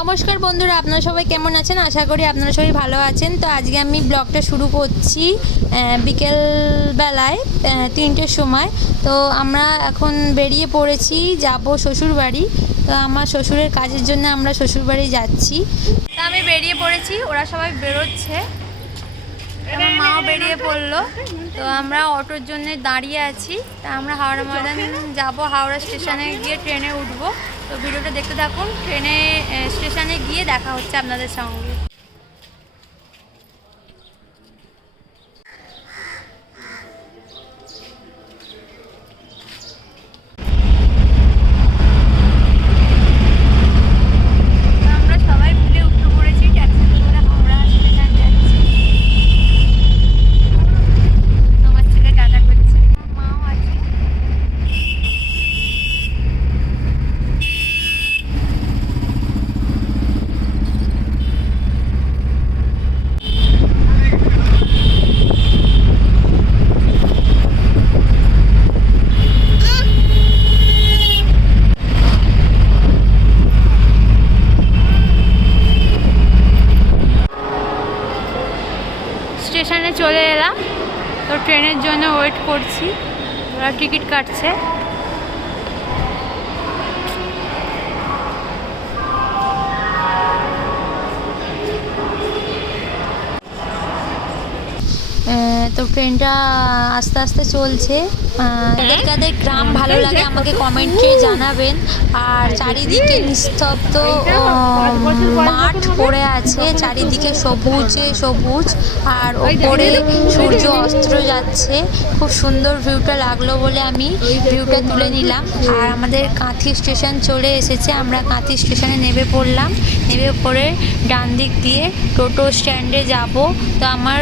নমস্কার বন্ধুরা, আপনারা সবাই কেমন আছেন? আশা করি আপনারা সবাই ভালো আছেন। তো আজকে আমি ব্লগটা শুরু করছি বিকেলবেলায় 3টের সময়। তো আমরা এখন বেরিয়ে পড়েছি, যাব শ্বশুরবাড়ি। তো আমার শ্বশুরের কাজের জন্য আমরা শ্বশুরবাড়ি যাচ্ছি। তা আমি বেরিয়ে পড়েছি, ওরা সবাই বেরোচ্ছে, আমার মাও বেরিয়ে পড়লো। তো আমরা অটোর জন্য দাঁড়িয়ে আছি। তা আমরা হাওড়া ময়দান যাব, হাওড়া স্টেশনে গিয়ে ট্রেনে উঠবো। তো ভিডিওটা দেখতে থাকুন, ট্রেনে স্টেশনে গিয়ে দেখা হচ্ছে আপনাদের সঙ্গে। আমরা সবাই মিলে উঠে পড়েছি, ট্যাক্সি করে হাওড়া স্টেশন যাচ্ছি। আমার ছেলে টাটা করছে, আমার মাও আছে। স্টেশনে চলে এলাম, তো ট্রেনের জন্য ওয়েট করছি, ওরা টিকিট কাটছে। তো ট্রেনটা আস্তে আস্তে চলছে। কাদের গ্রাম ভালো লাগে আমাকে কমেন্টে জানাবেন। আর চারিদিকে নিস্তব্ধ মাঠ পড়ে আছে, চারিদিকে সবুজে সবুজ, আর ওপরে সূর্য অস্ত যাচ্ছে। খুব সুন্দর ভিউটা লাগলো বলে আমি ভিউটা তুলে নিলাম। আর আমাদের কাঁথি স্টেশন চলে এসেছে, আমরা কাঁথি স্টেশনে নেমে পড়লাম। নেমে পড়ে ডান দিক দিয়ে টোটো স্ট্যান্ডে যাব। তো আমার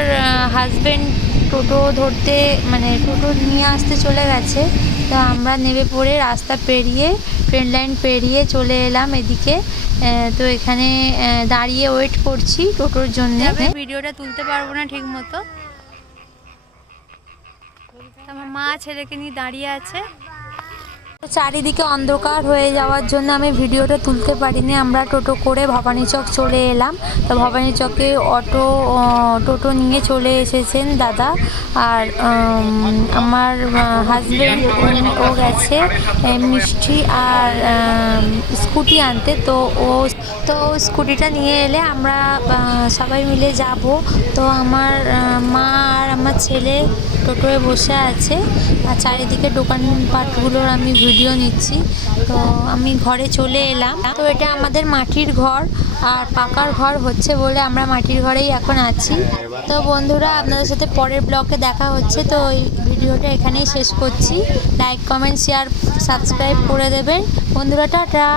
হাজব্যান্ড টোটো ধরতে, মানে টোটো নিয়ে আসতে চলে গেছে। তো আমরা নেমে পড়ে রাস্তা পেরিয়ে, ট্রেন লাইন পেরিয়ে চলে এলাম এদিকে। তো এখানে দাঁড়িয়ে ওয়েট করছি টোটোর জন্য। ভিডিওটা তুলতে পারবো না ঠিক মতো, আমার মা ছেলেকে নিয়ে দাঁড়িয়ে আছে। চারিদিকে অন্ধকার হয়ে যাওয়ার জন্য আমি ভিডিওটা তুলতে পারিনি। আমরা টোটো করে ভবানী চক চলে এলাম। তো ভবানী চকে টোটো নিয়ে চলে এসেছেন দাদা। আর আমার হাজব্যান্ড ও গেছে মিষ্টি আর স্কুটি আনতে। তো স্কুটিটা নিয়ে এলে আমরা সবাই মিলে যাব। তো আমার মা আর আমার ছেলে টোটোয় বসে আছে, আর চারিদিকে দোকানপাটগুলোর আমি ভিডিও নিচ্ছি। তো আমি ঘরে চলে এলাম। তো এটা আমাদের মাটির ঘর, আর পাকার ঘর হচ্ছে বলে আমরা মাটির ঘরেই এখন আছি। তো বন্ধুরা, আপনাদের সাথে পরের ব্লগে দেখা হচ্ছে। তো এই ভিডিওটা এখানেই শেষ করছি। লাইক, কমেন্ট, শেয়ার, সাবস্ক্রাইব করে দেবেন বন্ধুরা। টাটা।